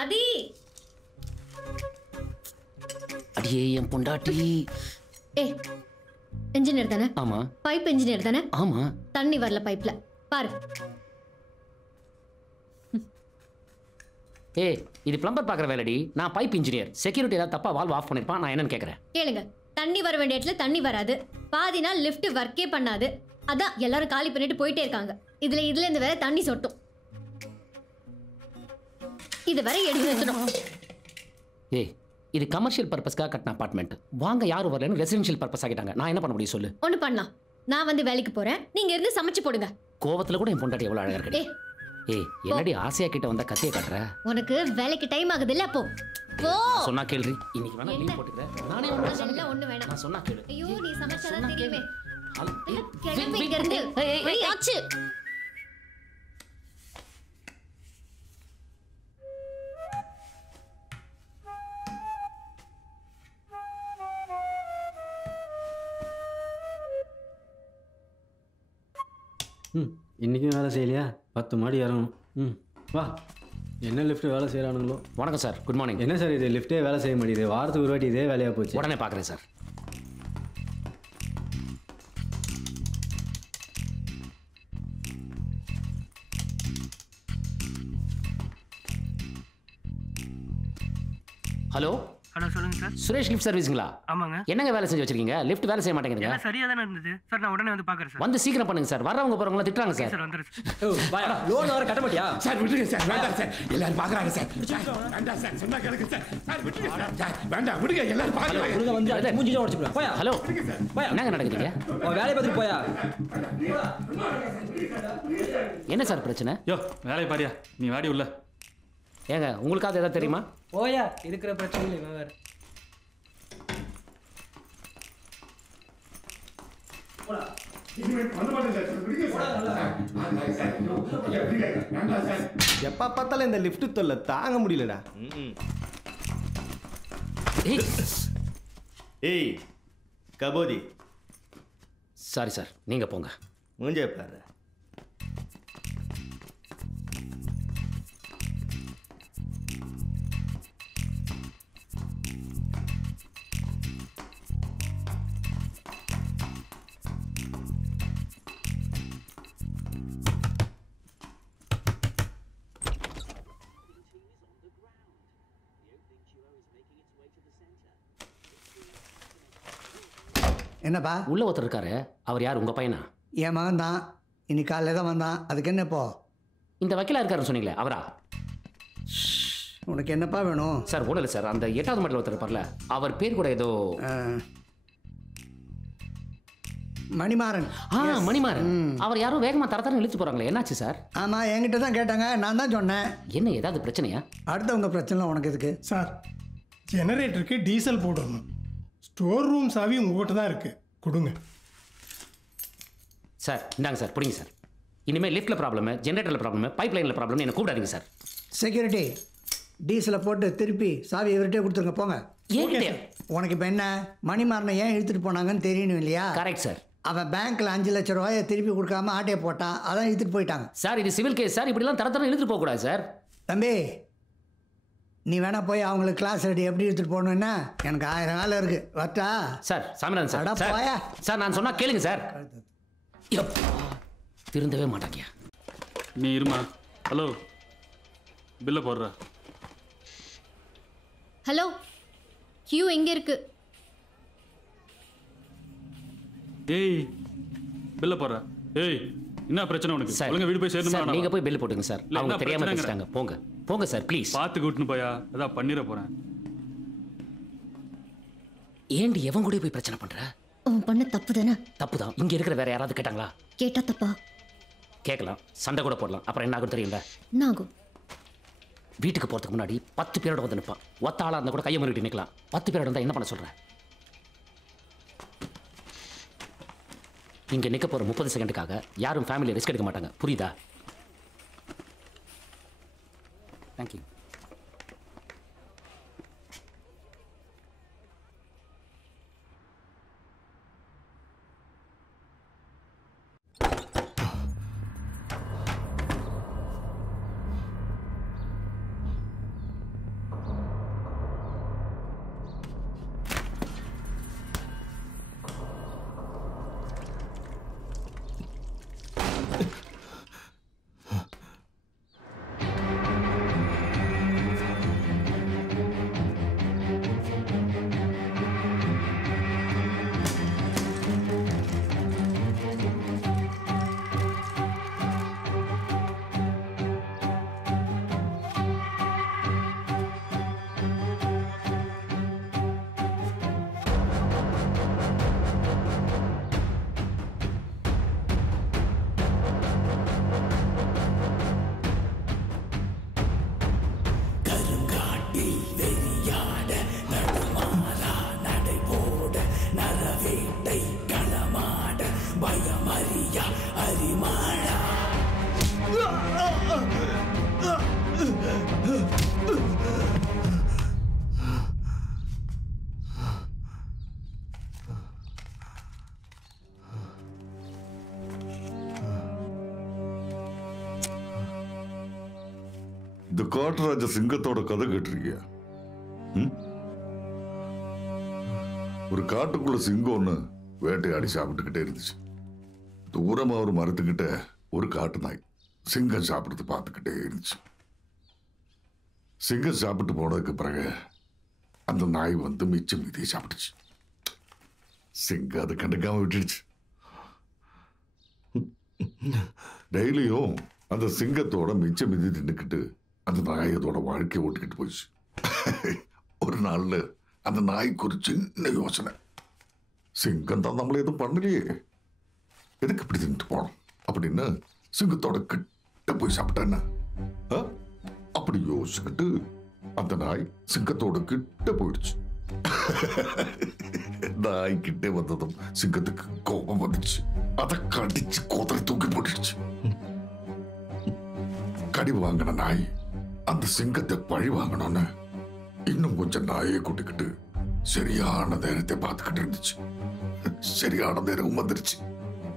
அடி அடியே என் பொண்டாட்டி. ஏய் இன்ஜினியர் தானே? ஆமா. பைப் இன்ஜினியர் தானே? ஆமா. தண்ணி வரல பைப்ல பாரு. ஏய் இது பிளம்பர் பாக்குற வேலைடி. நான் பைப் இன்ஜினியர். செக்யூரிட்டி ஏதாவது தப்பா வால்வ் ஆஃப் பண்ணிருப்பான். நான் என்னன்னு கேக்குறேன். கேளுங்க. தண்ணி வர வேண்டிய இடத்துல தண்ணி வராது. பாதி நாள் லிஃப்ட் ஒர்க்கே பண்ணாது. அதான் எல்லாரும் காலி பண்ணிட்டு போயிட்டே இருக்காங்க. இதுல இருந்து வேற தண்ணி சொட்டும். இது வரை எடுத்து வச்சிடும். ஏய் இது கமர்ஷியல் பர்பஸ்க்காக கட்டின அபார்ட்மெண்ட். வாங்க யாரும் வரலன்னு ரெசிடென்ஷியல் பர்பஸ் ஆகிட்டாங்க. நான் என்ன பண்ண முடியும் சொல்லு? ஒண்ணு பண்ணலாம். நான் வந்து வேலைக்கு போறேன். நீங்க இருந்து சமைச்சு போடுங்க. கோவத்துல கூட என் பொண்டாட்டி எவ்வளவு அழகா இருக்கு. ஏய் என்னடி ஆசையா கிட்ட வந்தா கத்திய காட்டுற? உனக்கு வேலைக்கு டைம் ஆகுது இல்ல? போ போ. சொன்னா கேளுடி. இன்னைக்கு வேணா லீவ் போட்டுக்கறேன். நானே ஒண்ணு வேணாம். நான் சொன்னா கேளு. ஐயோ நீ சமைச்சாதான் தெரியுமே. ஹலோ கிளம்பி இங்க இருந்து. ஏய் ஆச்சு. இன்றைக்கும் வேலை செய்யலையா? 10 மாடி இறங்கணும். வா. என்ன லிஃப்ட் வேலை செய்கிறானுங்களோ. வணக்கம் சார். Good morning. என்ன சார் இது லிஃப்ட்டே வேலை செய்ய மாட்டேங்குது. வாரத்துக்கு ஒரு வாட்டி இதே வேலையாக போச்சு. உடனே பார்க்குறேன் சார். ஹலோ ஹலோ சொல்லுங்க சார். சுரேஷ் லிஃப்ட் சர்வீஸுங்களா? ஆமாங்க. என்னங்க வேலை செஞ்சு வச்சிருக்கீங்க? லிஃப்ட் வேலை செய்ய மாட்டேங்குதுங்க. எல்லாம் சரியா தானே இருந்தது சார். நான் உடனே வந்து பார்க்குறேன் சார். வந்து சீக்கிரம் பண்ணுங்க சார். வரவங்க போறவங்க திட்டுறாங்க சார். சார் வந்துடுறேன். லோன் வர கட்ட மாட்டியா சார்? விட்டுருங்க சார். வேண்டாம் சார். எல்லாரும் பாக்குறாங்க சார். வேண்டாம் சார். சொன்னா கேளுங்க சார். சார் விட்டுருங்க சார். சார் வேண்டாம் விடுங்க. எல்லாரும் பாக்குறாங்க. ஒழுங்கா வந்து மூஞ்சி தான் உடைச்சுக்கலாம். போயா. ஹலோ என்னங்க நடக்குதுங்க? வேலையை பார்த்துட்டு போயா. என்ன சார் பிரச்சனை? யோ வேலையை பாரியா. நீ வாடி உள்ள. ஏங்க உங்களுக்காவது ஏதாவது தெரியுமா? போயா. இருக்கிற பிரச்சனை இல்லை. இவன் வேற. எப்ப பார்த்தாலும் இந்த லிஃப்ட் தொல்லை தாங்க முடியலடா. ஏய் கபோதி. Sorry sir. நீங்க போங்க. மூஞ்சே பாரு. என்னப்பா உள்ள ஒருத்தர் இருக்காரு. அவர் யார்? உங்க பையனா? என் மகன் தான். இன்னைக்கு காலையில் தான் வந்தான். அதுக்கு என்ன இப்போ? இந்த வக்கீலா இருக்காருன்னு சொன்னீங்களே அவரா? உனக்கு என்னப்பா வேணும்? சார் ஒன்றும் இல்லை சார். அந்த 8வது மாடியில் ஒருத்தர் இருப்பார்ல, அவர் பேர் கூட ஏதோ மணிமாறன். மணிமாறன். அவர் யாரும் வேகமாக தரத்தரம் இழுத்து போகிறாங்களே, என்னாச்சு சார்? ஆமாம் என்கிட்ட தான் கேட்டாங்க. நான் தான் சொன்னேன். என்ன ஏதாவது பிரச்சனையா? அடுத்தவங்க பிரச்சனை உனக்கு எதுக்கு சார்? ஜெனரேட்டருக்கு டீசல் போடணும். ஸ்டோர் ரூம் சாவி உங்கள்கிட்ட தான் இருக்குது. கொடுங்க சார். இந்தாங்க சார். பிடிங்க சார். இனிமேல் லிஃப்ட்டில் ப்ராப்ளமு, ஜென்ரேட்டரில் ப்ராப்ளமு, பைப் லைனில் ப்ராப்ளம் என்ன கூப்பிடாதீங்க சார். செக்யூரிட்டி டீசலை போட்டு திருப்பி சாவி இவர்கிட்டே கொடுத்துருங்க. போங்க. உனக்கு இப்போ என்ன? மணிமாறனை ஏன் இழுத்துட்டு போனாங்கன்னு தெரியணும் இல்லையா? Correct sir. அவன் பேங்க்கில் 5 லட்ச ரூபாயை திருப்பி கொடுக்காம ஆட்டையை போட்டான். அதான் இழுத்துட்டு போயிட்டாங்க சார். இது சிவில் கேஸ் சார். இப்படிலாம் தரத்தரம் இழுத்துட்டு போகக்கூடாது சார். தம்பி நீ வேணா போய் அவங்களுக்கு கிளாஸ் ரெடி எப்படி எடுத்துட்டு போகணுன்னா எனக்கு 1000 வேலை இருக்கு. வரட்டா? Sir Saminathan sir. போயா சார். நான் சொன்னா கேளுங்க சார். திருந்தவே மாட்டாங்க. நீ இருமா. ஹலோ பில்ல போடுற. ஹலோ கியூ எங்க இருக்கு? ஏய் பில்ல போடுற. ஏய் என்ன பிரச்சனை உனக்கு? ஒழுங்கா வீடு போய் சேரணுமா? நீங்க போய் பில் போட்டுங்க சார். அவங்க தெரியாம பேசிட்டாங்க. போங்க போங்க சார் ப்ளீஸ். பார்த்து கூட்டின்னு போயா. அதான் பண்ணிட போறேன். ஏண்டி எவன் கூட போய் பிரச்சனை பண்ற? அவன் பண்ண தப்பு தானே? தப்பு தான். இங்க இருக்கிற வேற யாராவது கேட்டாங்களா? கேட்டா தப்பா? கேட்கலாம். சண்டை கூட போடலாம். அப்புறம் என்ன ஆகும் தெரியல? என்ன ஆகும்? வீட்டுக்கு போறதுக்கு முன்னாடி 10 பேரோட வந்து நிற்பான். ஒத்த ஆளா இருந்தா கூட கையை முறிட்டு நிற்கலாம். 10 பேரோட இருந்தா என்ன பண்ண சொல்ற? இங்க நிக்க போற 30 செகண்டுக்காக யாரும் ஃபேமிலி ரிஸ்க் எடுக்க மாட்டாங்க. புரியுதா? தேங்க்யூ. இந்த காட்டுராஜ சிங்கத்தோட கதை கேட்டிருக்கியா? ஒரு காட்டுக்குள்ள சிங்கம் ஒண்ணு வேட்டையாடி சாப்பிட்டுக்கிட்டே இருந்துச்சு. தூரமா ஒரு மரத்துக்கிட்ட ஒரு காட்டு நாய் சிங்கம் சாப்பிடுறது பார்த்துக்கிட்டே இருந்துச்சு. சிங்கம் சாப்பிட்டு போனதுக்கு பிறகு அந்த நாய் வந்து மிச்சம் மீதியை சாப்பிட்டுச்சு. சிங்கம் அதை கண்டுக்காம விட்டுடுச்சு. டெய்லியும் அந்த சிங்கத்தோட மிச்சம் மீதி தின்னுக்கிட்டு அந்த நாய் அதோட வாழ்க்கையை ஓட்டிக்கிட்டு போயிடுச்சு. ஒரு நாள்ல அந்த நாய்க்கு ஒரு சின்ன யோசனை, சிங்கம் தான் நம்மள எதுவும் பண்ணலையே, எதுக்கு இப்படி தின்னுட்டு போனோம் அப்படின்னு சிங்கத்தோட கிட்ட போய் சாப்பிட்டேன்னா அப்படி யோசிச்சுக்கிட்டு அந்த நாய் சிங்கத்தோட கிட்ட போயிடுச்சு. நாய் கிட்டே வந்ததும் சிங்கத்துக்கு கோபம் வந்துச்சு. அதை கடிச்சு கோதரை தூக்கி போட்டுடுச்சு. கடி வாங்கின நாய் அந்த சிங்கத்தை பழி வாங்கணும்னு இன்னும் கொஞ்சம் நாயை கூட்டிக்கிட்டு சரியான நேரத்தை பார்த்துக்கிட்டு இருந்துச்சு. சரியான நேரம் வந்துருச்சு.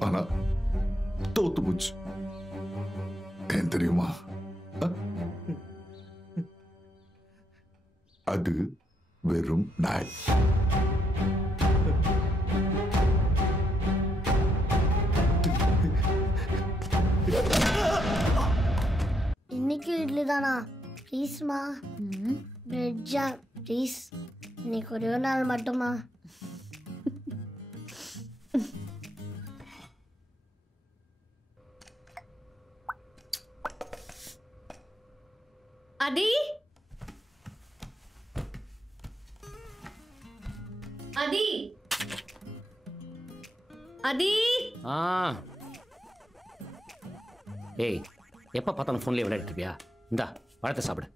ஆனா தோத்து போச்சு. ஏன் தெரியுமா? அது வெறும் நாய். இன்னைக்கு இட்லி தானா? ப்ளீஸ்மா. Bread jam please. இன்னைக்கு ஒரே ஒரு நாள் மட்டுமா? அதி அதி அதி. ஏய், எப்போ பார்த்தாலும் ஃபோன்லேயே விளையாடிட்டு இருப்பியா? இந்தா பழத்தை சாப்பிடு.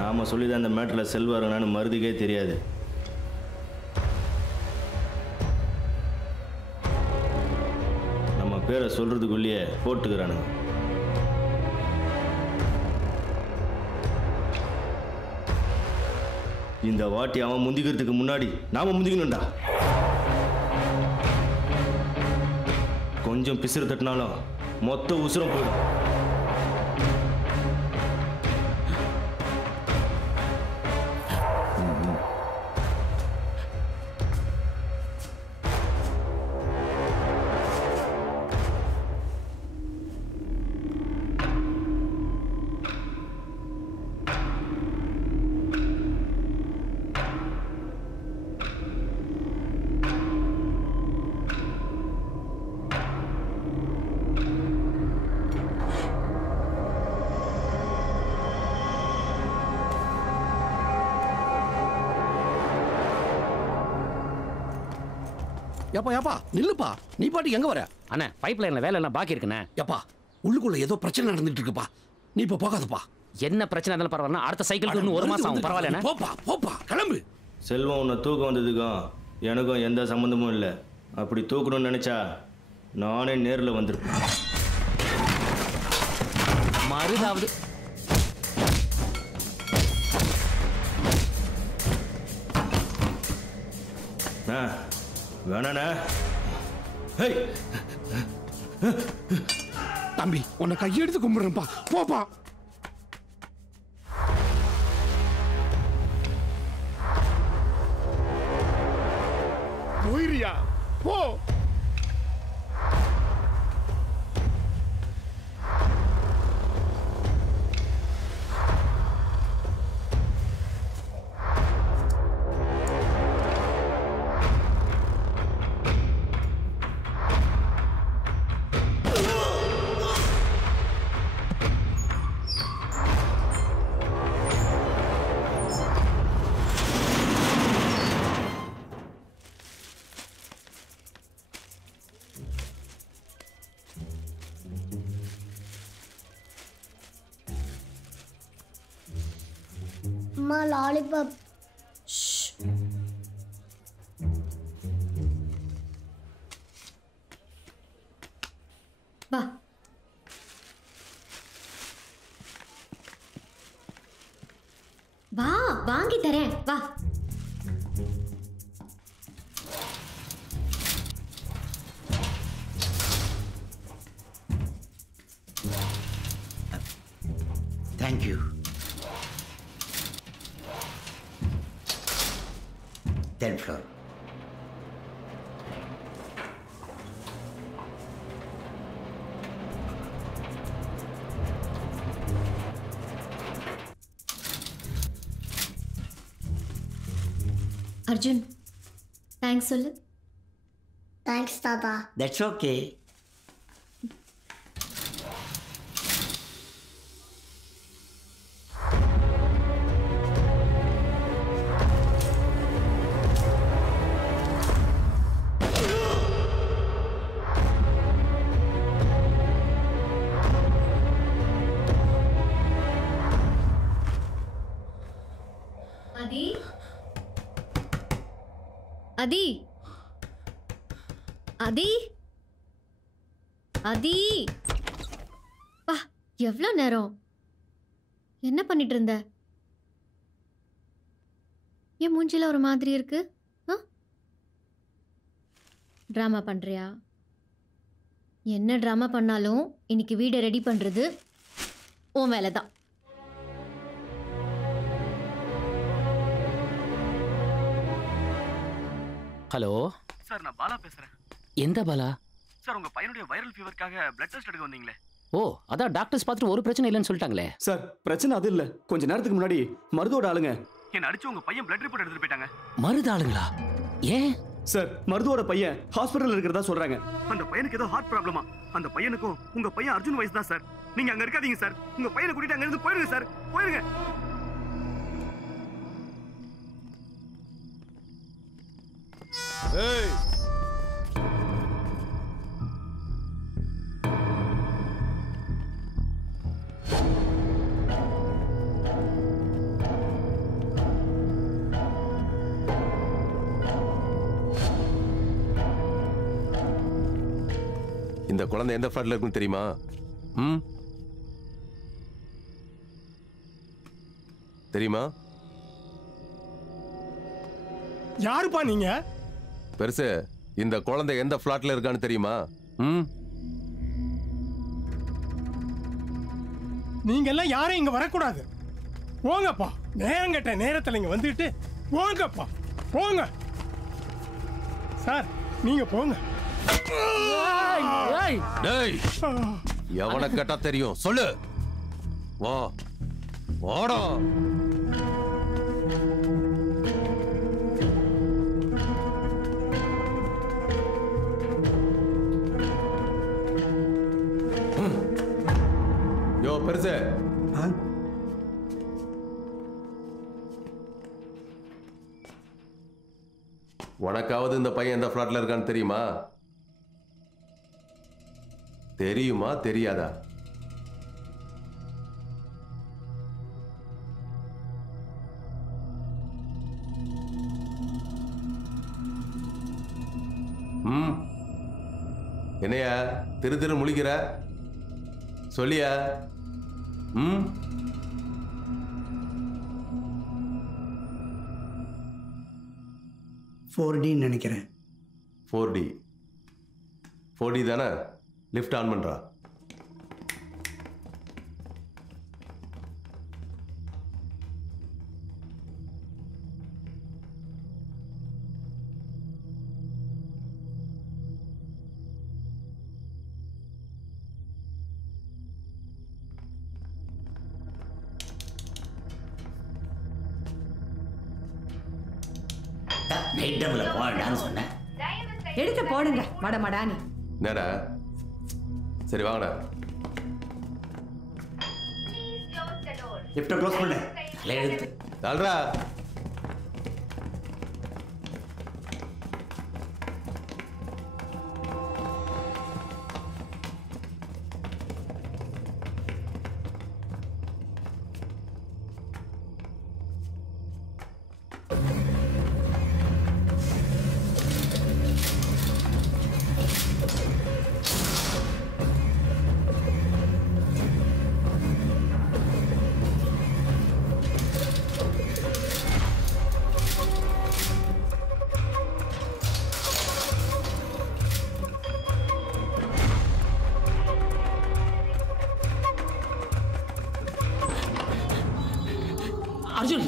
நாம சொல்லிதான் அந்த மேட்டரில் செல்வாருன்னு மருதுக்கே தெரியாது. நம்ம பேரை சொல்றதுக்குள்ளேயே போட்டுக்கிறானுங்க. இந்த வாட்டி அவன் முந்திக்கிறதுக்கு முன்னாடி நாம முந்திக்கணும்டா. கொஞ்சம் பிசுறு தட்டினாலும் மொத்த உசுரம் போயிடும். ஏப்பா ஏப்பா நில்லுப்பா, நீ பாட்டுக்கு எங்க வர? அண்ணா பைப் லைன்ல வேலை எல்லாம் பாக்கி இருக்குண்ணே. ஏப்பா உள்ளுக்குள்ள ஏதோ பிரச்சனை நடந்துட்டு இருக்குப்பா, நீ இப்ப போகாதப்பா. என்ன பிரச்சனை இருந்தாலும் பரவாயில்ல, அடுத்த சைக்கிளுக்கு இன்னும் ஒரு மாசம் ஆகும். பரவாயில்ல, போப்பா போப்பா கிளம்பு. செல்வம் உன்னை தூக்கம் வந்ததுக்கும் எனக்கும் எந்த சம்மந்தமும் இல்லை. அப்படி தூக்கணும்னு நினைச்சா நானே நேரில் வந்திருப்பேன். மறுதாவது வேணாண்ணா. தம்பி உன்னை கையெடுத்து கும்பிடுறேன்ப்பா, போப்பா. போயிரியா போ. அம்மா லாலிபாப். வா. வா வாங்கி தரேன் வா. Thank you. Third floor. Arjun thanks சொல்லு. தேங்க்ஸ் தாத்தா. That's okay. அதி அதி அதி அதி பா எவ்வளோ நேரம் என்ன பண்ணிட்டு இருந்த? என் மூஞ்சில ஒரு மாதிரி இருக்கு. ட்ராமா பண்றியா? என்ன ட்ராமா பண்ணாலும் இன்னைக்கு வீடை ரெடி பண்றது உன் வேலை தான். ஹலோ சார், நான் பாலா பேசுறேன். எந்த பாலா? சார், உங்க பையனுடைய வைரல் ஃபீவருக்காக பிளட் டெஸ்ட் எடுக்க வந்தீங்களே. ஓ அதான் டாக்டர்ஸ் பார்த்துட்டு ஒரு பிரச்சனை இல்லைன்னு சொல்லிட்டாங்களே. சார், பிரச்சனை அது இல்ல. கொஞ்ச நேரத்துக்கு முன்னாடி மருதோட ஆளுங்க என்ன அடிச்சு உங்க பையன் பிளட் ரிப்போர்ட் எடுத்துட்டு போயிட்டாங்க. மருது ஆளுங்களா? ஏன் சார், மருதோட பையன் ஹாஸ்பிடல்ல இருக்கிறதா சொல்றாங்க. அந்த பையனுக்கு ஏதோ ஹார்ட் ப்ராப்ளமா. அந்த பையனுக்கும் உங்க பையன் அர்ஜுன் வயசு தான் சார். நீங்க அங்க இருக்காதீங்க சார். உங்க பையனை கூட்டிட்டு அங்க இருந்து போயிருங்க சார். போயிருங்க. ஏய், இந்த குழந்தை எந்த ஃபிளாட்ல இருக்குன்னு தெரியுமா? தெரியுமா? யாருப்பா நீங்க? பெருசு, இந்த குழந்தை எந்த ஃபிளாட்ல இருக்கான்னு தெரியுமா? நீங்க எல்லாம் யாரும் இங்க வரக்கூடாது. போங்கப்பா. நேரம் கட்ட நேரத்தில் இங்க வந்துட்டு போங்கப்பா. போங்க சார், நீங்க போங்க. டேய், எவனை கேட்டா தெரியும் சொல்லு. வா வாடா. யோ பெருசு, உனக்காவது இந்த பையன் எந்த ஃபிளாட்ல இருக்கான்னு தெரியுமா? தெரியுமா தெரியாதா? என்னையா திரு திரு முழிக்கிற? சொல்லியா? 4D நினைக்கிறேன். 4D தானே? லிஃப்ட் ஆன் பண்றா. நைட் டபுள போடான்னு சொன்னேன். எடுத்து போடுங்க மட மடானி. என்னடா? சரி வாங்கடா. லிஃப்ட் க்ளோஸ் பண்ணு. நல்ல எழுத்து. தல்றா. அர்ஜுன்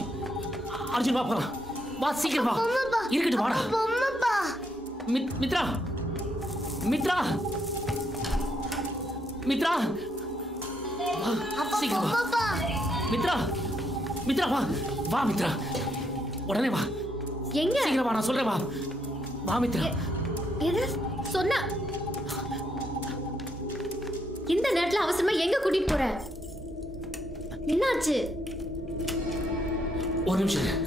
அர்ஜுன் வா போலாம் வா சீக்கிரம் வா இருக்கட்டும் வாடா மித்ரா மித்ரா மித்ரா வா சீக்கிரம் வா மித்ரா மித்ரா வா வா மித்ரா உடனே வா எங்க சீக்கிரம் வா நான் சொல்றேன் வா வா மித்ரா எது சொன்னா இந்த நேரத்துல அவசரமா எங்க கூட்டிட்டு போற என்னாச்சு ஒரு நிமிஷம்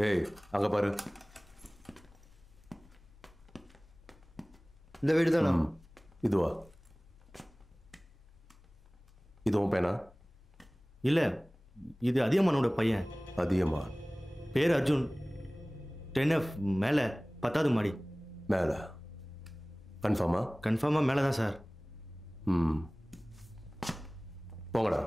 டேய் அங்க பாரு. இந்த வீடு தானா? இதுவா? இது உன் பையனா? இல்லை, இது அதியமானோட பையன். அதியமான் பேர் அர்ஜுன். 10F மேலே 10வது மாடி. மேலே? கன்ஃபார்மா? கன்ஃபார்மாக மேலே தான் சார். ம், போங்கடா.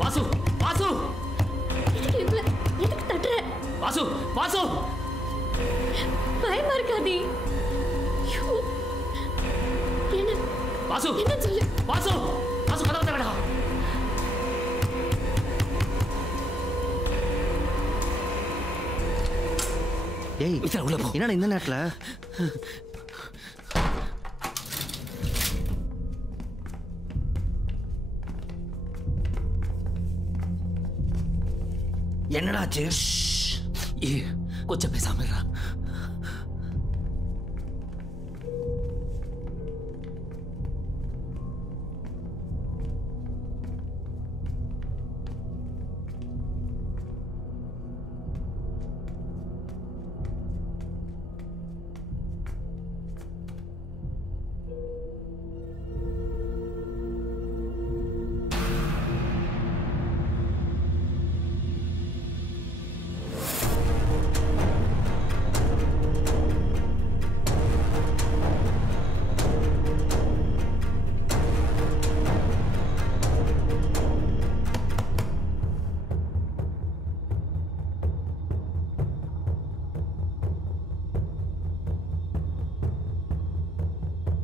வாசு வாசு எதுக்கு தட்டுற? வாசு வாசு பயமா இருக்காதி. என்ன வாசு என்ன சொல்லு? வாசு வாசு கதவை திறடா. ஏய் உள்ள போ. என்னடா இந்த நேரத்தில்? என்னடா ஆச்சு? கொஞ்சம் பேசாம இருடா.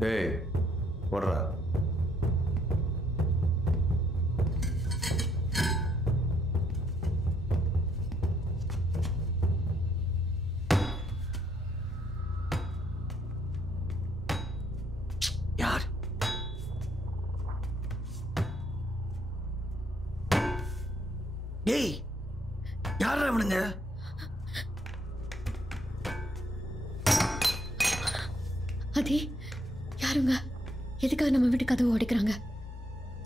டேய் ஓடுறா. யார்? டேய் யாரா அவனுங்க? அதி யாருங்க? எதுக்காக நம்ம வீட்டு கதவு உடைக்கிறாங்க?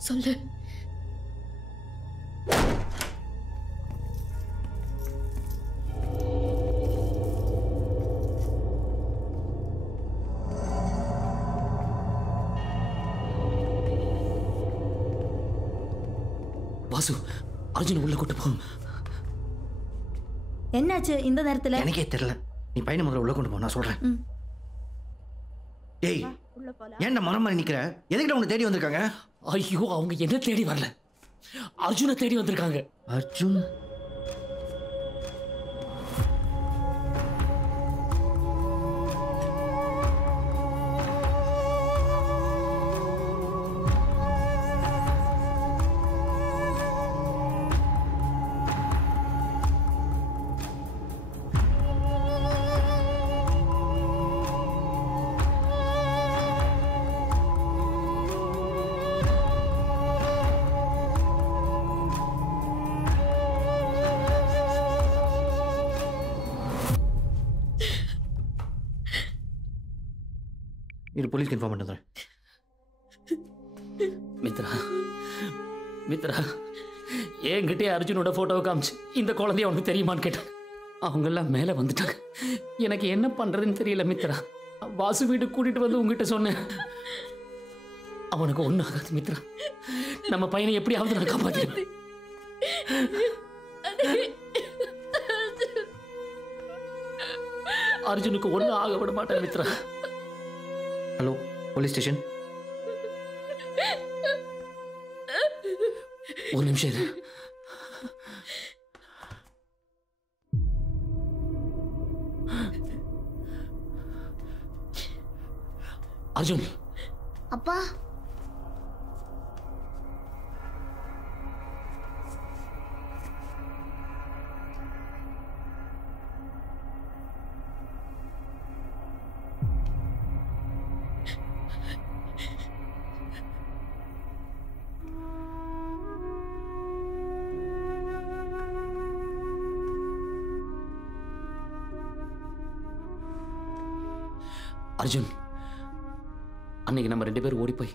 சொல்லு. வாசு அர்ஜுன் உள்ள கூட்டு போ. என்னாச்சு இந்த நேரத்துல? எனக்கே தெரியல. நீ பையனை முதல்ல உள்ள கொண்டு போ, நான் சொல்றேன். டேய் ஏன்டா மரம் மாதிரி நிக்கிற? எதுக்குடா உன்னை தேடி வந்திருக்காங்க? ஐயோ, அவங்க என்ன தேடி வரல, அர்ஜுனை தேடி வந்திருக்காங்க. அர்ஜுன்? இது போலீஸ்க்கு இன்ஃபார்ம் பண்ணுறேன். மித்ரா என்கிட்டே அர்ஜுனோட போட்டோவை காமிச்சு இந்த குழந்தைய அவனுக்கு தெரியுமான்னு கேட்டாங்க. அவங்க எல்லாம் மேலே வந்துட்டாங்க. எனக்கு என்ன பண்றதுன்னு தெரியல மித்ரா. வாசு வீட்டுக்கு கூட்டிட்டு வந்து உங்ககிட்ட சொன்னேன். அவனுக்கு ஒன்றும் ஆகாது மித்ரா. நம்ம பையனை எப்படியாவது நான் காப்பாற்றிடுவேன். அர்ஜுனுக்கு ஒன்றும் ஆக விட மாட்டேன் மித்ரா. Hello, police station. ஒரு நிமிஷம் இரு. அர்ஜுன். அப்பா, அர்ஜுன், அன்னைக்கு நம்ம 2 பேரும் ஓடி போய்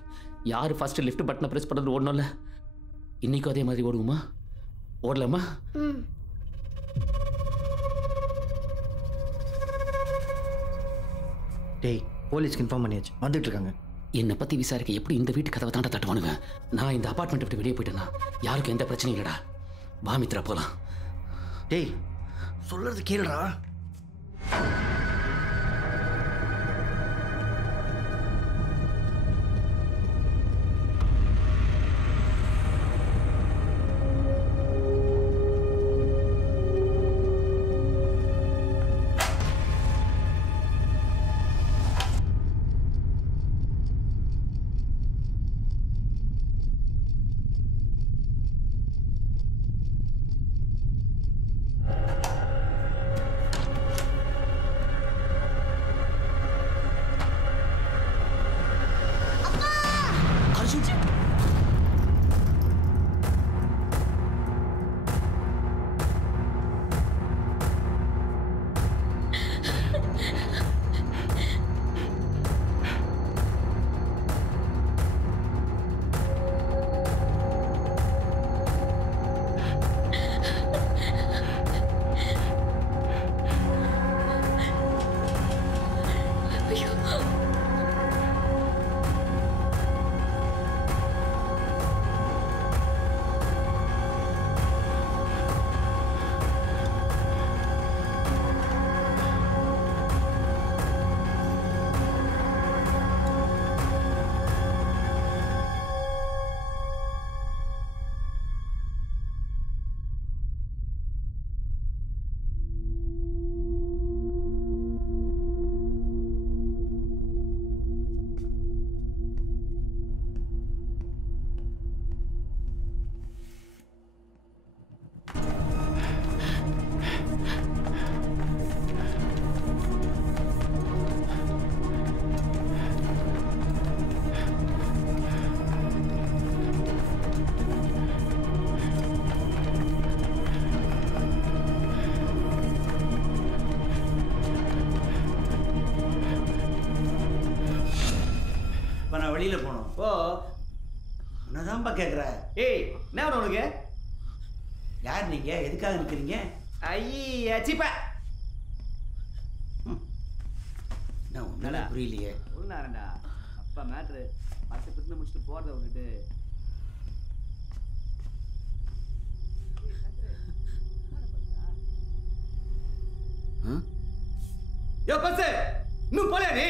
யார் ஃபர்ஸ்ட் லிஃப்ட் பட்டனை பிரஸ் பண்ணுறது ஓடணும்ல, இன்னைக்கும் அதே மாதிரி ஓடுவோமா? ஓடலாமா? டேய், போலீஸ்க்கு இன்ஃபார்ம் பண்ணியாச்சு, வந்துட்டு இருக்காங்க. என்னை பற்றி விசாரிக்க எப்படி இந்த வீட்டு கதவை தாண்ட தட்டுவானுங்க? நான் இந்த அபார்ட்மெண்ட் விட்டு வெளியே போயிட்டேன்னா யாருக்கும் எந்த பிரச்சனையும் இல்லைடா. வா மித்ரா, போகலாம். டேய், சொல்றது கேளுடா. வெளியில் போகணும். ஓ, என்னதான்ப்பா கேட்குற? ஏய், என்ன வேணும் உனக்கு? யார் நீங்கள்? எதுக்காக நிற்கிறீங்க? ஐயா சீப்பா, என்ன ஒன்றும் புரியலையே. ஒன்றாரண்டா அப்பா மேட்ரு 10 பிரச்சனை முடிச்சுட்டு போகிறத விட்டுட்டு யோ பஸ் இன்னும் போல நீ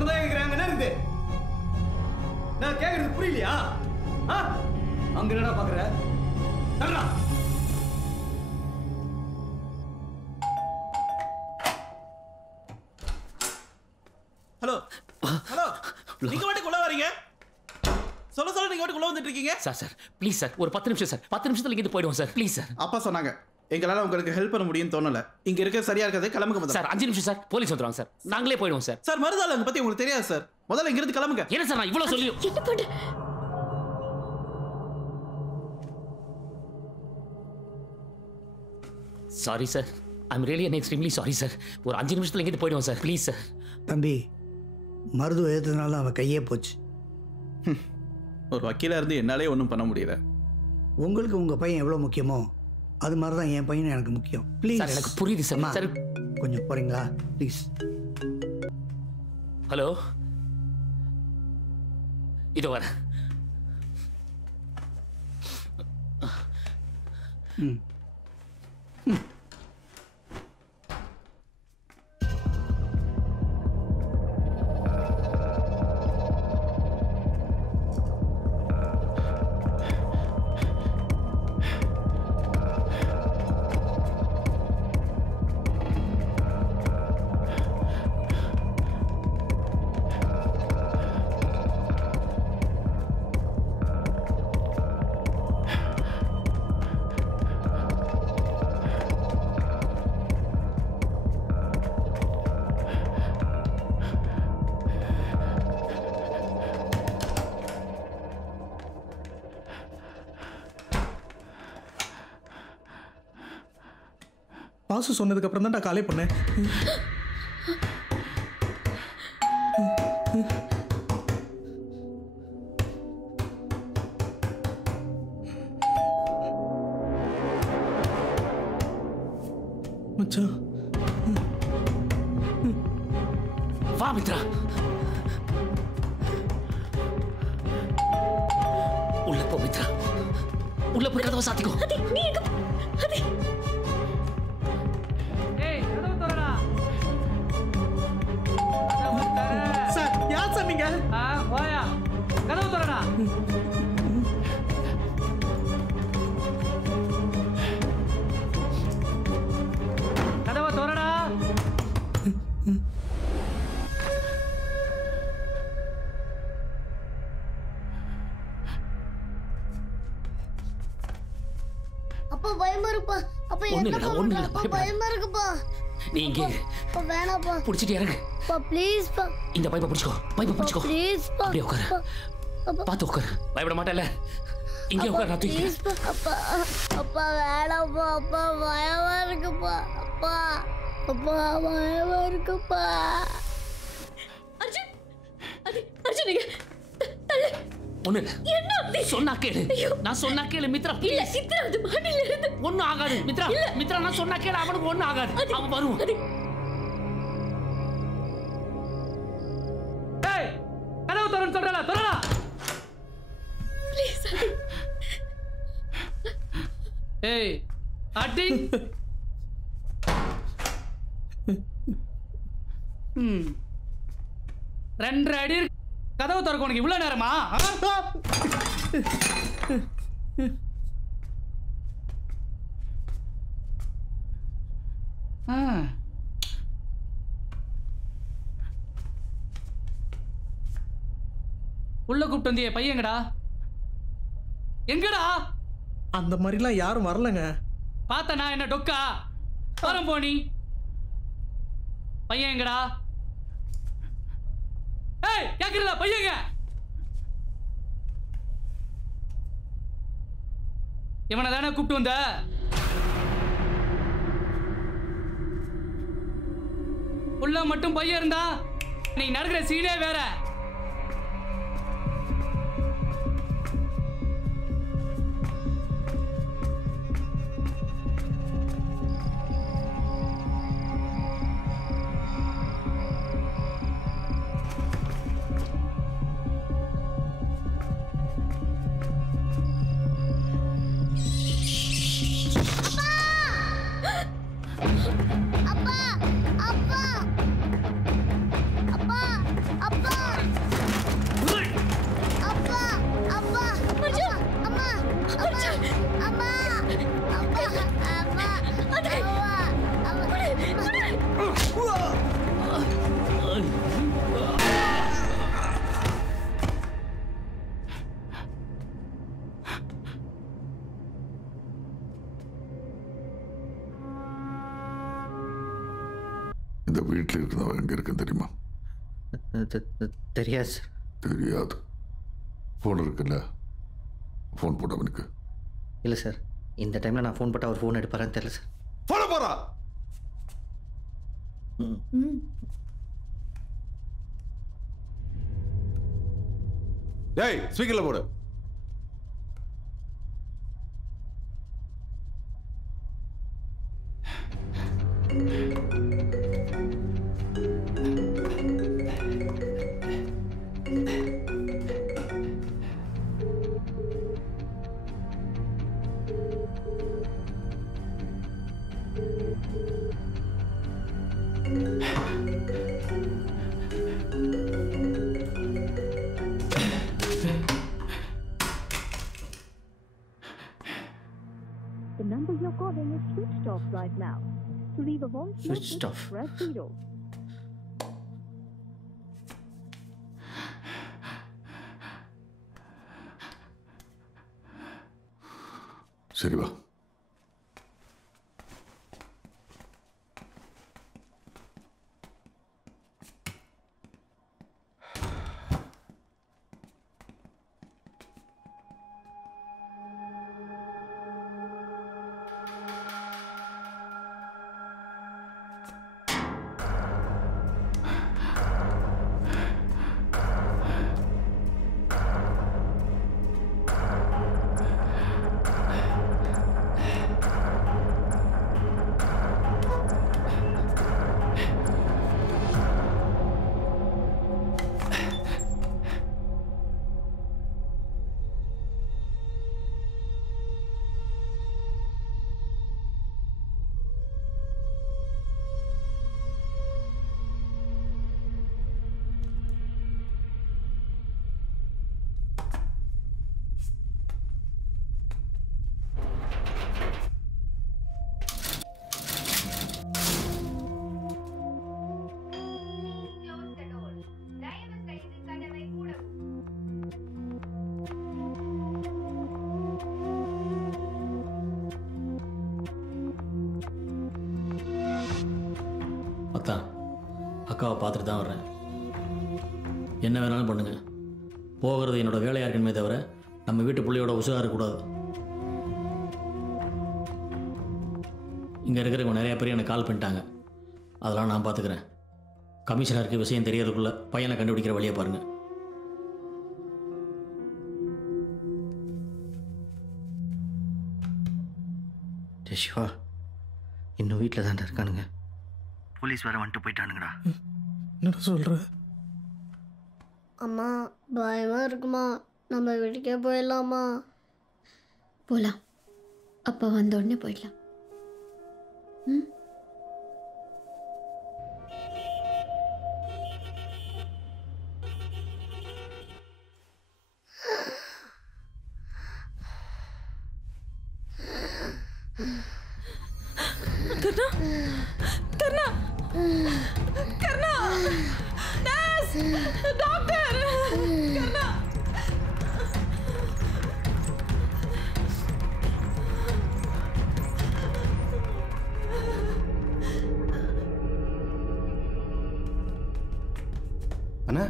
உன்னதான் கேட்குறாங்க. என்ன இருக்குது? நான் கேட்கறது புரியலையா? அங்க என்னடா பாக்குற? தர்றா. ஹலோ ஹலோ, நீங்க வாட்டுக்கு உள்ள வரீங்க? சொல்ல நீங்க வாட்டுக்கு உள்ள வந்துட்டு இருக்கீங்க? சார் ப்ளீஸ் சார், ஒரு 10 நிமிஷம் சார், 10 நிமிஷத்துல இங்க போயிடுவோம் சார், ப்ளீஸ் சார். அப்பா சொன்னாங்க எங்களால உங்களுக்கு ஹெல்ப் பண்ண முடியும்னு தோணல. இங்க இருக்க சரியா இருக்காது, கிளம்புங்க சார். 5 நிமிஷம் சார், போலீஸ் வந்துருவாங்க சார், நாங்களே போயிடுவோம் சார். சார் மருதாளங்க பத்தி உங்களுக்கு தெரியாது சார், முதல்ல இங்க இருந்து கிளம்புங்க. என்ன சார் நான் இவ்வளவு சொல்லியும் என்ன பண்ணு? Sorry sir, I'm really and extremely sorry sir. ஒரு 5 நிமிஷத்துல இங்கே போயிடுவோம் சார், ப்ளீஸ் சார். தம்பி, மருது ஏற்றதுனால அவன் கையே போச்சு. ஒரு வக்கீலா இருந்து என்னாலே ஒன்றும் பண்ண முடியல. உங்களுக்கு உங்க பையன் எவ்வளோ முக்கியமோ அது மாதிரி தான் என் பையனும் எனக்கு முக்கியம். ப்ளீஸ் சார், எனக்கு புரியுது சார். சார் கொஞ்சம் போறீங்களா ப்ளீஸ்? ஹலோ, இதோ வரேன். பாசு சொன்னதுக்கு அப்புறம் தான் நான் காலே பண்ணேன். மச்சான், வா மித்ரா, உள்ள போ மித்ரா, உள்ள போய் கதவை சாத்திக்கோ. நீ எங்க? சார், யார் சார் நீங்க? போயா, கதவு திறடா. கதவை திறடா. அப்பா பயமா இருப்பா. அப்பா என்ன? அப்பா பயமா இருக்குப்பா. நீ இங்கே அப்பா வேணாப்பா. புடிச்சிட்டு இறங்கு. அப்பா ப்ளீஸ் பா. இந்த பைப்பை பிடிச்சுக்கோ, பைப்பை பிடிச்சுக்கோ. ப்ளீஸ் பா. அப்படியே உட்காரு, பார்த்து உட்காரு, பயப்பட மாட்டேல. இங்கே உட்காரு, நான் தூக்கி. அப்பா அப்பா வேணாப்பா. அப்பா பயமா இருக்குப்பா. அப்பா அப்பா பயமா இருக்குப்பா. அர்ஜுன், அர்ஜுன் நீங்க தள்ளு. ஒண்ணு இல்ல, சொன்னா கேளு. நான் சொன்னா கேளு மித்ரா. இல்ல மித்ரா, அது மாடியில இருந்து ஒண்ணும் ஆகாது மித்ரா. மித்ரா, நான் சொன்னா கேளு, அவனுக்கு ஒண்ணும் ஆகாது, அவன் வருவான். ஏய், கதவு திறன்னு சொல்றல, திறடா. ப்ளீஸ். ஏய், அட்டிங். ரெண்டு அடி கதவு திறக்க உனக்கு இவ்வளவு நேரமா? உள்ள கூப்பிட்டு வந்தியே பையங்கடா, எங்கடா? அந்த மாதிரிலாம் யாரும் வரலங்க. பார்த்தனா என்ன டொக்கா? வரம் போனி பையன் எங்கடா? ஏய், கேக்குறதா பையங்க? இவனை தானே கூப்பிட்டு வந்த? உள்ள மட்டும் பையன் இருந்தா நீ நடக்கிற சீனே வேற. அப்பா அப்பா அப்பா இந்த வீட்டில் இருக்கிறவன் எங்கே இருக்குன்னு தெரியுமா? தெரியாது சார். தெரியாது. ஃபோன் இருக்குல்ல, ஃபோன் போட அவனுக்கு. இல்லை சார், இந்த டைமில் நான் ஃபோன் போட்டால் அவர் ஃபோன் எடுப்பாரான்னு தெரியல சார். போட போறா. டேய் ஸ்பீக்கர்ல போடு. The number you're calling is switched off right now. To leave a voice Switched message, off. press 0. சரி வா. அத்தான், அக்காவை பார்த்துட்டு தான் வர்றேன். என்ன வேணாலும் பண்ணுங்க. போகிறது என்னோட வேலையாக இருக்கணுமே தவிர நம்ம வீட்டு பிள்ளையோட உசுராக இருக்கக்கூடாது. இங்கே இருக்கிறவங்க நிறையா பேர் எனக்கு கால் பண்ணிட்டாங்க. அதெல்லாம் நான் பார்த்துக்கிறேன். கமிஷனருக்கு விஷயம் தெரியறதுக்குள்ள பையனை கண்டுபிடிக்கிற வழியை பாருங்கள். சிவா இன்னும் வீட்டில் தான்டா இருக்கானுங்க. போலீஸ் வேற வந்துட்டு போயிட்டானுங்கடா. என்னடா சொல்ற? அம்மா பயமா இருக்குமா? நம்ம வீட்டுக்கே போயிடலாமா? போகலாம். அப்போ வந்த உடனே போயிடலாம். ம். கர்ணா, கர்ணா, கர்ணா, நர்ஸ், டாக்டர், கர்ணா. அண்ணா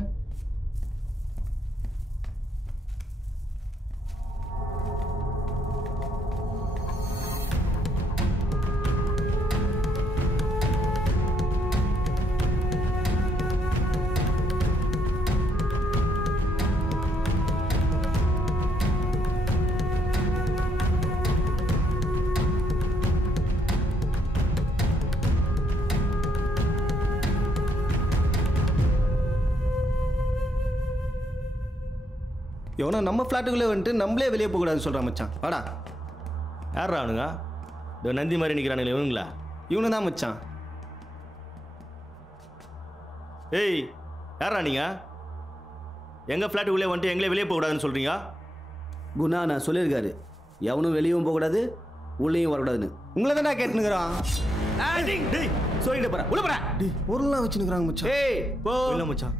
எவனோ நம்ம ஃப்ளாட்டுக்குள்ளே வந்துட்டு நம்மளே வெளியே போகக்கூடாதுன்னு சொல்கிறான் மச்சான். வாடா. யாரா அவனுங்க? இந்த நந்தி மாதிரி நிற்கிறானுங்களே இவனுங்களா? இவனு தான் மச்சான். ஏய், யாரா நீங்க? எங்கள் ஃப்ளாட்டுக்குள்ளே வந்துட்டு எங்களே வெளியே போகக்கூடாதுன்னு சொல்கிறீங்க? குணா நான் சொல்லியிருக்காரு, எவனும் வெளியும் போகக்கூடாது உள்ளேயும் வரக்கூடாதுன்னு. உங்களை தானே கேட்டுனுக்குறான். சொல்லிட்டு போகிறேன். உள்ள போகிறேன். பொருள்லாம் வச்சுனுக்குறாங்க மச்சான். ஏய் போ. இல்லை மச்சான்.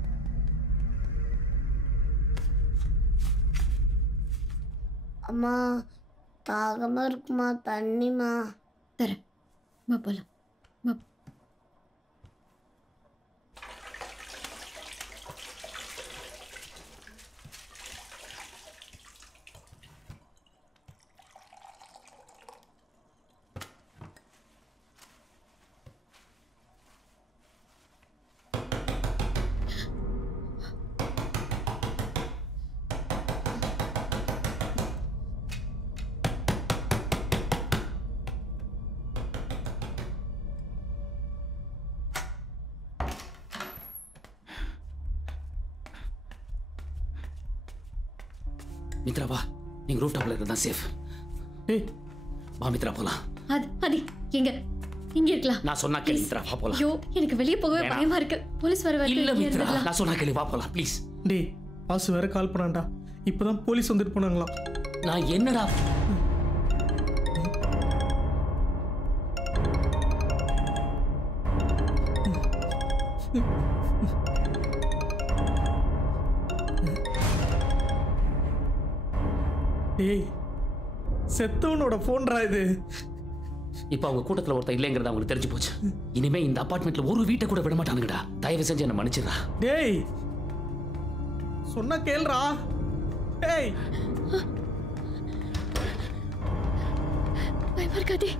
அம்மா தாகமா இருக்குமா? தண்ணிமா தரேன். வா போகலாம். வா. மித்ரா வா, நீங்க ரூஃப் டாப்ல இருந்தா சேஃப். டேய் வா மித்ரா போலாம். அது இங்க இருக்கலாம். நான் சொன்னா கேளு மித்ரா, வா போலாம். ஐயோ எனக்கு வெளிய போகவே பயமா இருக்கு. போலீஸ் வர வரைக்கும் இல்ல இங்கே மித்ரா, இருந்துடலாம். நான் சொன்னா கேளு, வா போலாம் ப்ளீஸ். டேய் வாசு வேற கால் பண்ணான்டா. இப்பதான் போலீஸ் வந்துட்டு போனாங்களாம். நான் என்னடா டேய் செத்தவனோட போன்டா இது. இப்ப அவங்க கூட்டத்துல ஒருத்தர் இல்லைங்கிறது அவங்களுக்கு தெரிஞ்சு போச்சு. இனிமே இந்த அபார்ட்மெண்ட்ல ஒரு வீட்டை கூட விட மாட்டானுங்கடா. தயவு செஞ்சு என்ன மன்னிச்சிடா. டேய் சொன்னா கேளுடா. டேய் பயமா இருக்காதே.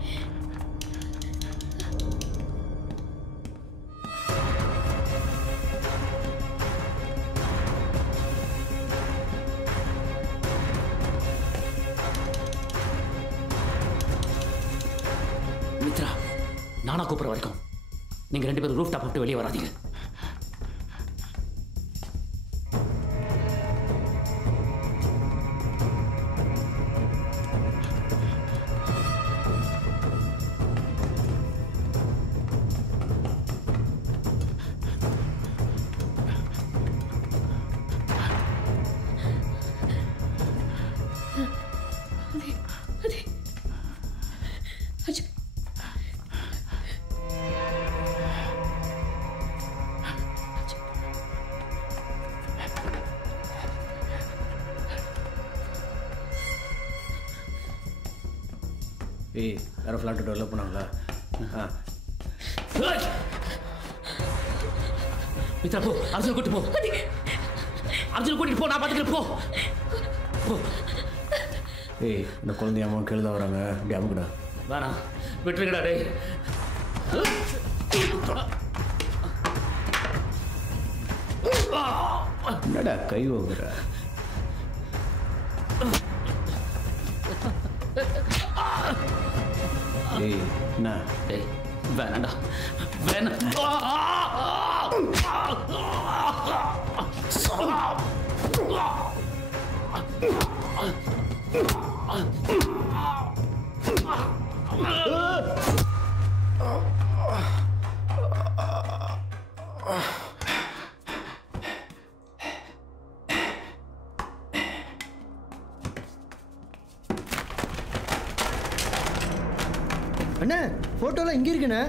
மித்ரா, நானா கூப்பிடுற வரைக்கும் நீங்க 2 பேரும் ரூஃப் டாப் விட்டு வெளியே வராதீங்க. ஏய் வேறு ஃப்ளாட்டு டெவலப் பண்ணாங்களா? மித்ரா போ, அர்ஜுன் கூட்டிட்டு போ. அர்ஜுன் கூட்டிட்டு போ, நான் பார்த்துக்கிறேன். போ. ஏய் இந்த குழந்தைய அம்மா கேளுதான் வராங்க. அப்படி அமுக்குடா. வேணாம் விட்டுருங்கடா டேய். என்னடா கை ஓகுற? ஏய் என்ன? டேய் வேணாண்டா, வேணாம். அண்ணா போட்டோலாம் இங்க இருக்குண்ணே.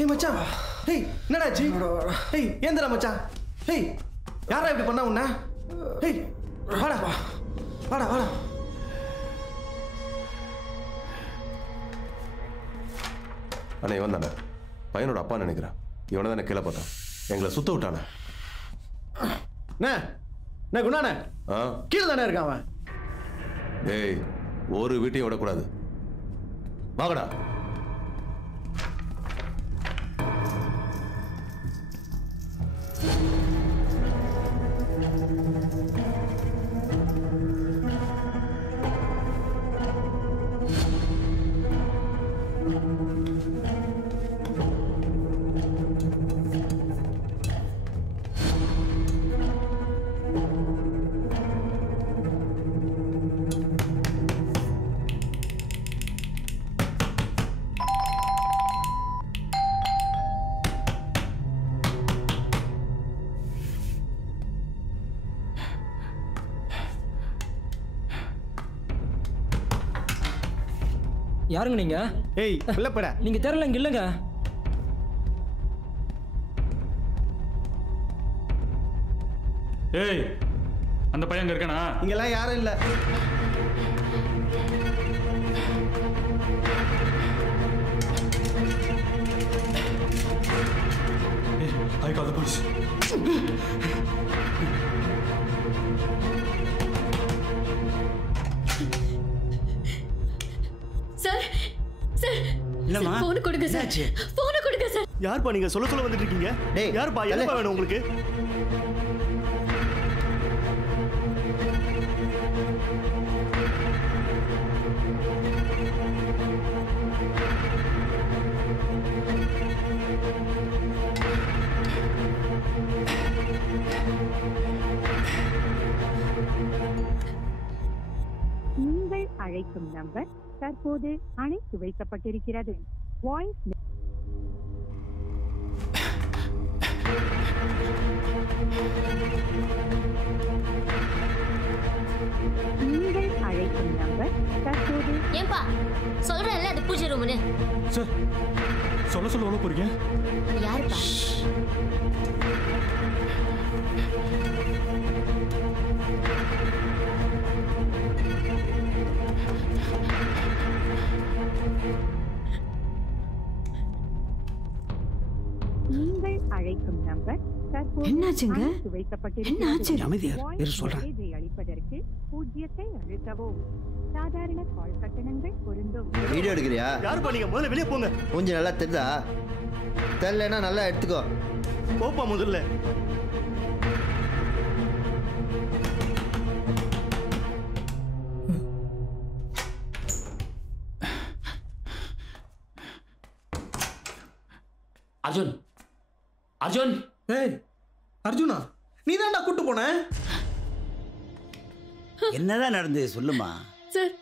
ஏய் மச்சான், ஏய் என்னடாச்சு? ஏய் ஏந்தடா மச்சான். ஏய் யாரா இப்படி பண்ணா உன்ன? ஏய் வாடா வாடா வாடா. அண்ணா இவன் தானே பையனோட அப்பா நினைக்கிறேன். இவனை தானே கீழே பார்த்தான், எங்களை சுத்த விட்டானே. என்ன குணாண்ணே? கீழே தானே இருக்கான் அவன். ஏய் ஒரு வீட்டையும் விடக்கூடாது. வாங்கடா. யாருங்க நீங்க? ஏய் இல்லப்படா, நீங்க தெரியல இங்க இல்லங்க. ஏய் அந்த பையன் அங்க இருக்கானா? இங்கெல்லாம் யாரும் இல்ல. I call the police. Sir sir இல்லம்மா. போன் கொடுங்க சார். போன் கொடுங்க சார். யார்ப்பா நீங்க சொல்ல வந்துட்டு இருக்கீங்க? டேய் யார்ப்பா என்னப்பா வேணும் உங்களுக்கு? நம்பர் தற்போது அணைத்து வைக்கப்பட்டிருக்கிறது. வாய்ஸ் நீங்கள் அழைக்கும் நம்பர் தற்போது. ஏன்பா சொல்றேன்ல அது பூஜை ரூம்னு. சார் சொல்ல எவ்வளோ போறீங்க? யாருப்பா? நீங்கள் அழைக்கும் நம்பர் தற்போது என்னாச்சுங்க? அணைத்து வைக்கப்பட்டிருக்கிறது. என்னாச்சு? அமைதியா இரு, வாய்ஸ் சொல்றேன். மெசேஜை அளிப்பதற்கு 0 அழுத்தவும். சாதாரண கால் கட்டணங்கள் பொருந்தும். வீடியோ எடுக்கிறியா? யாரு பண்ணீங்க? முதல்ல வெளியே போங்க. கொஞ்சம் நல்லா தெரிதா? தெரியலன்னா நல்லா எடுத்துக்கோ. போப்பா முதல்ல. அர்ஜுன் அர்ஜுன் ஏய் அர்ஜுனா, நீ தான்டா கூட்டு போன. என்னதான் நடந்தது சொல்லுமா? சார்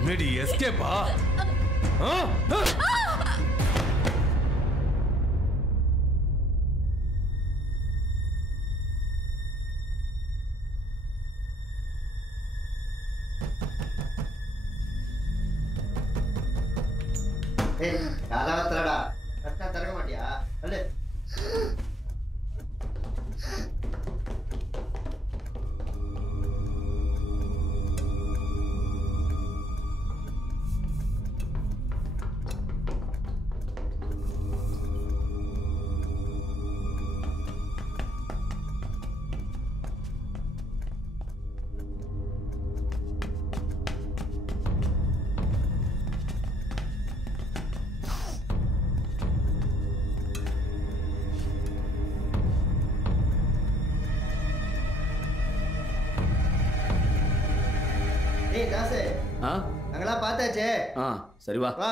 என்னடி எஸ்கேப்பா? கதவத்துலடா கரெக்டா திறக்க மாட்டியா? அல்ல ஆ நாங்களாம் பார்த்தாச்சே. ஆ சரி வா. வா.